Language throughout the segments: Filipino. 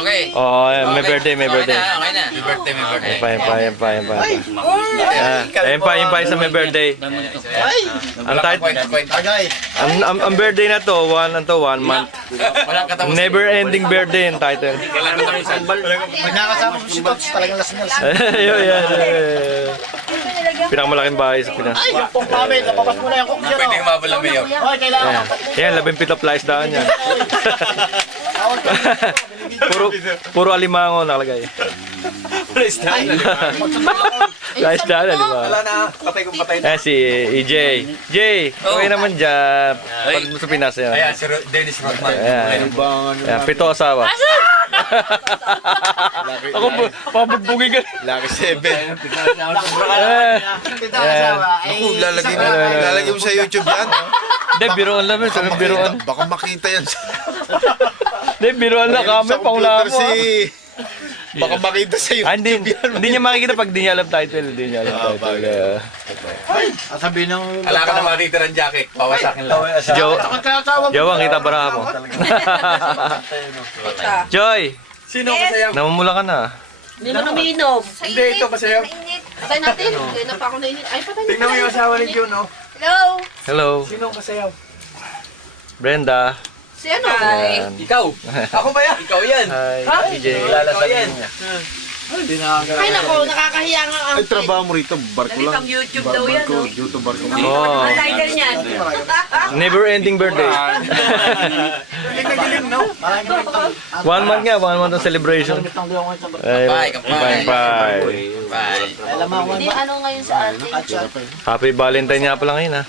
okay. Oh, may birthday, may birthday. Okay na. May birthday, may birthday. Yan pa. Yan pa sa may birthday. Ang birthday na to, one month. Walang katapos. Never ending birthday yung title. Pag nakasama mo si Tots, talagang lasing na lasing. Yan. Pinakamalaking bahay sa Pinas. Ay, yung pong namin, napabas mo na yung cook dyan. Pwede ka mabala mayo. Okay, kailangan. Yan, 17 flies daan yan. puro alimango nakalagay. Flies daan, alimango. Wala na. Patay kong patay na. Ayan si EJ. Jay, okay naman dyan. Pag sa Pinas yan. Ayan, si Dennis Rodman. Ayan, 7 asawa. Ako pabugbugin ka. Lucky 7. Naku, Lalagay mo sa YouTube yan. Hindi, biroan lang. Biroan. Baka makita yan sa... Hindi, biroan lang kami. Paula mo. Baka makita sa YouTube yan. Hindi niya makikita pag di niya alam title. Hindi niya alam title. At sabihin ng... Ala ka na makita ng jacket. Bawa sa akin lang. Si Jowang, kita baraha mo. Joy! Sino kasayaw? Namumula ka na. Hindi mo umiinom. Hindi, ito kasayaw. Patay natin. Hindi na pa ako nainit. Ay, patay na. Tingnan mo yung asawa ni Jun, oh. Hello. Hello. Sino kasayaw? Brenda. Si ano? Ayan. Ikaw. Ako ba yan? Ikaw yan. Hi. EJ. Ikaw yan. Ay, nako. Nakakahiya nga ang... Ay, trabaho mo rito. Barko lang. Pang YouTube daw yan, no? YouTube barko. Oh. Ang title niyan. Never ending birthday. Galing, no? 1 month nga, 1 month ng celebration. Kampay. Bye. Bye. Hindi, ano ngayon sa atin? Happy Valentine nga pala ngayon ha.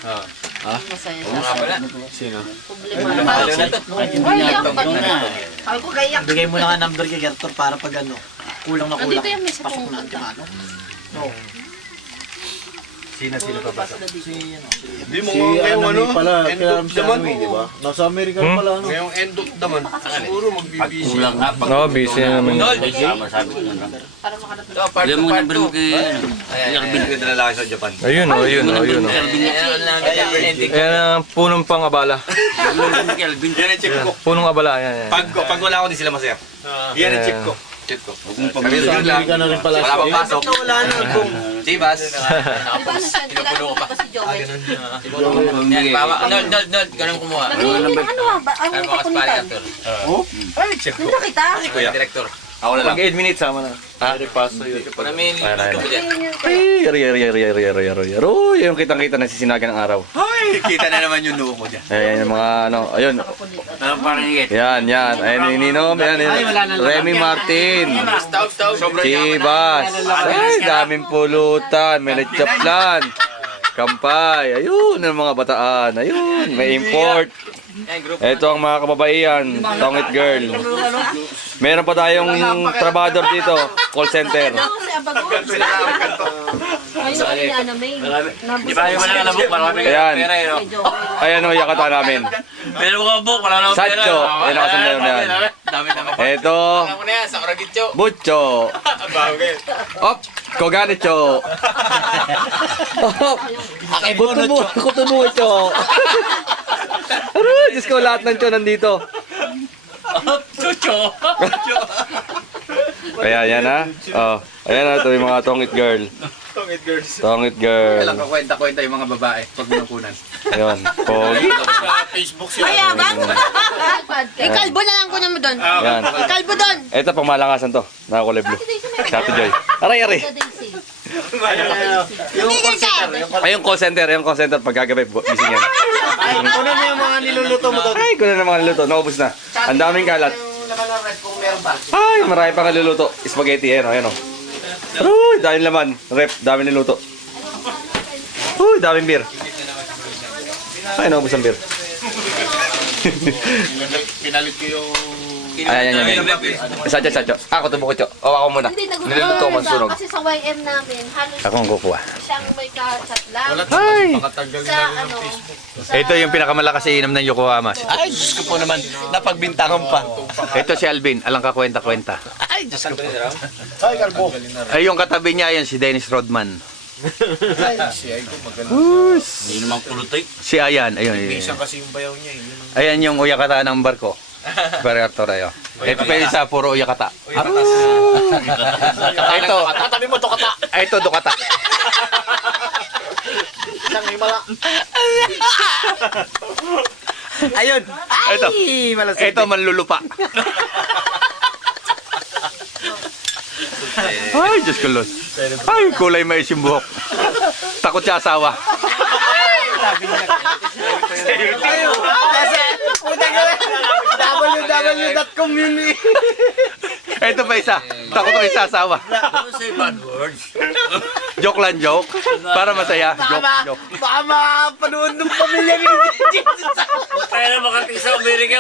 Masaya Nga pala. Sino? problema. Lalo na to. Ay, ang pag... Sabi ko, gayak. Bigay mo na nga number kay Gertor para pag ano, kulang na kulang. Nandito yung may sa Pasok kung na ang timano. No. Sino pa ba? Hindi mo ngayong ano, end of the month. Nasa Amerika Hmm? pala ano. Ngayong end of the month. Siguro magbibisi. No, busy na naman. Para makarating. Part 2, part 2. Ayan, dinala sa Japan. Ayun o. Ayan Ayan ang punong pang abala. ang chip ko. Punong abala. Ayan. Pag wala ako, di sila masaya. Yan ang chip ko. Chip ko. Sa Amerika na rin pala. Wala pang pasok. Wala na. Chivas. Di ba, Pinupuno ko pa. si Joel? Yan, bawa. Nod. Ganun kumuha. Nag-iinit ng ano ah? Ang Ano mga spari kakulitan. actor? Ay, chef ko. Nandito kita? Kuya. Director. Ako na lang. Pag 8 minutes sama na. Repaso yun. Namin. Yung kitang-kita na sisinaga ng araw. Hoy! Kita na naman yung noo mo dyan. Ayan yung mga ano. Ayun. Anong parang higit? Yan. Ayan yung ininom. Yan. Remy Martin. Chivas. Ay, daming pulutan. May lechaplan. Kampay. Ayun ang mga bataan. Ayun. May import. Ito ang mga kababaihan. Tongit girl. Meron pa tayong trabador dito. Call center. Ano si Abago? Ayun ang niya na may. Di ba yung mga nabuk? Marami Ayan. pera eh. Kay Joel. Ayan o, yakata namin. Pero mga buk, wala naman pera. Satcho. Ayan ang kasama yan. Dami. Ito. Alam mo na yan, sa Oragitcho. Butcho. Bagay. Op. Koganicho. Op. Kutubo ito. Diyos ko, lahat ng tiyo nandito. Chucho. Kaya yan ha. Oh, ayan na, ito yung mga tongit girl. Tongit girls. Tongit girl. Kailang kakwenta-kwenta yung mga babae pag binukunan. Ayun. Pogi. Sa Facebook siya. Mayabang? Kalbo na lang ko naman doon. Yan. Kalbo doon. Ito pang malangasan to. Nakakulay blue. Sato Joy. Aray. Tumigil ka! Ayun call center. Ayun call center. Pagkagabi, gising yan. Kunan mo yung mga niluluto mo doon. Ay, kunan ng mga niluto. Naubos na. Ang daming kalat. Yung laman ng red kung meron pa. Ay, marami pang niluluto. Spaghetti. Ayan o. Uy, daming laman. Rep, daming niluto. Uy, daming beer. Ay, naubos ang beer. Pinalit ko yung... Ayan. Satyo. Ako tubo ko, Cho. O, ako muna. Hindi, Niluluto ko man sunog. Kasi sa YM namin, halos Ako ang kukuha. siyang may ka-chat lang. Ay! Sa ano, sa... Ito yung pinakamalakas inom ng Yokohama. Ay, Diyos ko po naman. Napagbintangan pa. Ito si Alvin. Alang ka kwenta-kwenta. Ay, Diyos ko po. Ay, kalbo. Ay, yung katabi niya, yan si Dennis Rodman. Hindi naman kulutay. Si Ayan. Ayun. Isang kasi yung bayaw niya. Ayan yung uyakata ng barko. Superior Toreo. Ito pa yung isa, puro Yakata. Ito, Tatabi mo to kata. ito Dukata. Isang himala. Ayun. Ito manlulupa. Ay, Diyos ko, Lord. Ay, kulay mais yung buhok. Takot siya asawa. www.com yun eh. Ito pa isa. Takot ko isa asawa. Don't say bad words. Joke lang, joke. Para masaya. Joke. Baka makapanood ng pamilya ni Jesus. Tayo na makating sa Amerika.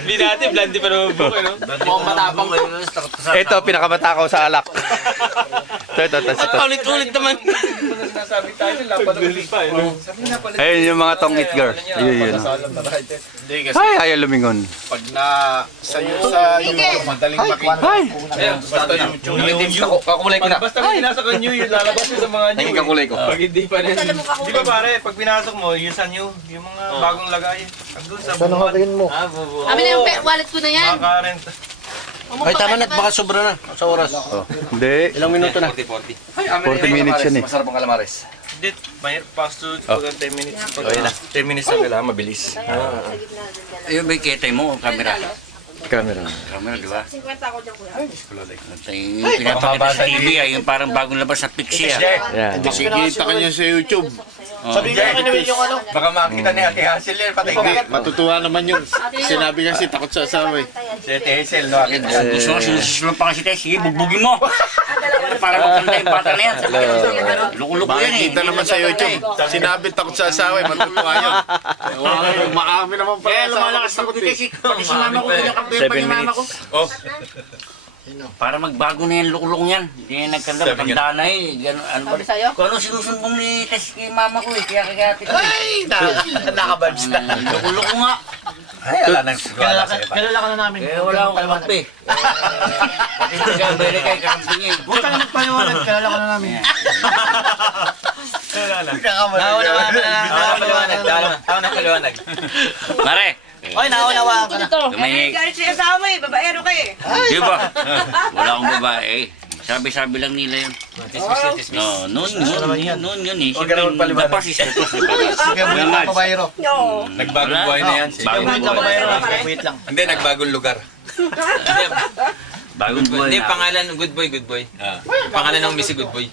Hindi natin, blandi pa naman po, no? Mukhang matapang ko. Ito, pinakamatakaw sa alak. Ito. Ulit-ulit naman. Ayun yung mga tongit girl. Yun. Ay, ayaw lumingon. Pag na sa YouTube, madaling makita. Ay, Basta YouTube. Kakulay ko na. Basta may pinasok ang new, yung lalabas mo sa mga new. naging kakulay ko. Pag hindi pa rin. Di ba pare, pag pinasok mo, yun sa new, yung mga bagong lagay. Andun sa Ano hatiin mo? Kami na yung wallet ko na yan. Maka-rent. Ay, tama na. Baka sobra na. Oh, hindi. Ilang minuto na? 40 minutes yan eh. Masarap ang calamares. Hindi, mahirap fast food. Pag 10 minutes. Pag 10 minutes na kailangan, mabilis. Ayun ba yung ketay mo? Camera. Camera. Camera, di ba? 50 ako dyan, kuya. Yung pinapakita sa TV yung parang bagong labas na Pixie. Yan. Kita ka niya sa YouTube. Sabi ko kinuwi yung ano. Baka makita ni Ate Hazel yan, patay Hindi, ka. matutuwa naman yun. Sinabi kasi takot sa asawa eh. Si Ate Hazel, no? Gusto ko sinusulan pa kasi tayo. Sige, bugbugin mo. Para magkanda yung bata na yan. Luko-luko yan eh. Makikita naman sa YouTube. Sinabi takot sa asawa eh. Matutuwa yun. Maami naman pala Kaya sa asawa lumalakas ako takot eh. kasi pati si mama ko, kinakampir pa ni mama ko. Oh, Para magbago na yan, lukulong yan. Hindi na nagkanda, matanda na eh. Ganun, ano ba? Sabi sa'yo? Kung ano sinusumbong ni Tess kay mama ko eh, kaya kaya Ay! Nakabadge na. Lukuloko nga. ay, wala nang sigwala sa'yo. Kilala ka na namin. Eh, wala akong kape. Hindi ka balik kay kakampi niya eh. Huwag ka na nagpaliwanag. Kilala ka na namin. Nakapaliwanag. Mare, Oy, naunawaan ka na. may... Kahit siya asawa eh, babaero ka eh. Di ba? Wala akong babae eh. Sabi-sabi lang nila yun. No, noon yun eh. Huwag ka na magpaliwanag. Napasis ko. Sige, buhay ka pabayro. Oo. Nagbagong buhay na yan. Bagong Buhay ka buhay. pabayro. Wait lang. Hindi, nagbagong lugar. Bagong buhay Hindi, na. pangalan, good boy, good boy. Pangalan ng Missy Good Boy.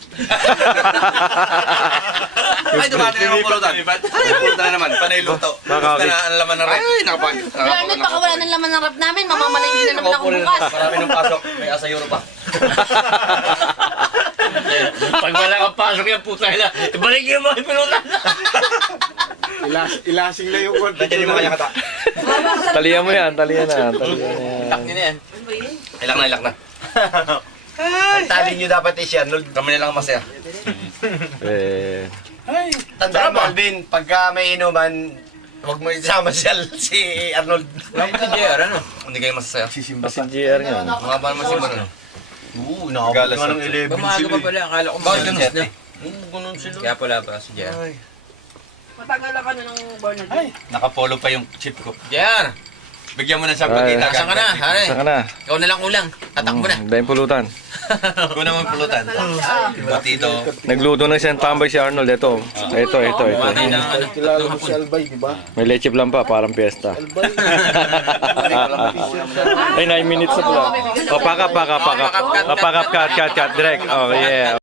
Ay, dumating na ang pulutan. Ay, pulutan na naman. Panay luto. Nakakakit. Basta na ang laman ng rep. Ay, nakapag. Leonard, baka wala ng laman ng rap namin. Mamamalingin na naman ako bukas. Marami nung pasok. May asayuro pa. Pag wala kang pasok yan, puta nila. Ibalik yung mga pilutan. Ilasing na yung konti. Nandiyan yung mga yakata. Talihan mo yan. Talihan na. Lock nyo na yan. Ilak na. Ang tali nyo dapat si Arnold. Kami na lang masaya. Eh, Tandaan mo, Alvin, pagka may inuman, huwag mo isama si Arnold. Wala mo si JR, ano? Hindi kayo masasaya. si GR nga. Mga ba naman si Bono? Oo, nakagalas ng 11 Bamaga pa pala, akala ko Bakit mga ganun ganun sila? na. Ganun sila. Kaya pala pa si JR. Matagal na ka na ng born again. Nakapolo pa yung chip ko. JR! Bigyan mo na siya Ay. pagkita. Nasaan ka na, hare? Saan ka na? Ikaw na lang kulang. Tatakbo na. Dahil pulutan. Kung naman pulutan. Batito. Nagluto na siyang tambay si Arnold. Ito. Ito. Bumatay ng ano. Kilala mo si Albay, di ba? May leche plan pa. Parang piyesta. Ay, 9 minutes na pala. O, pack up. Pack up, cut. Direct. Oh, yeah.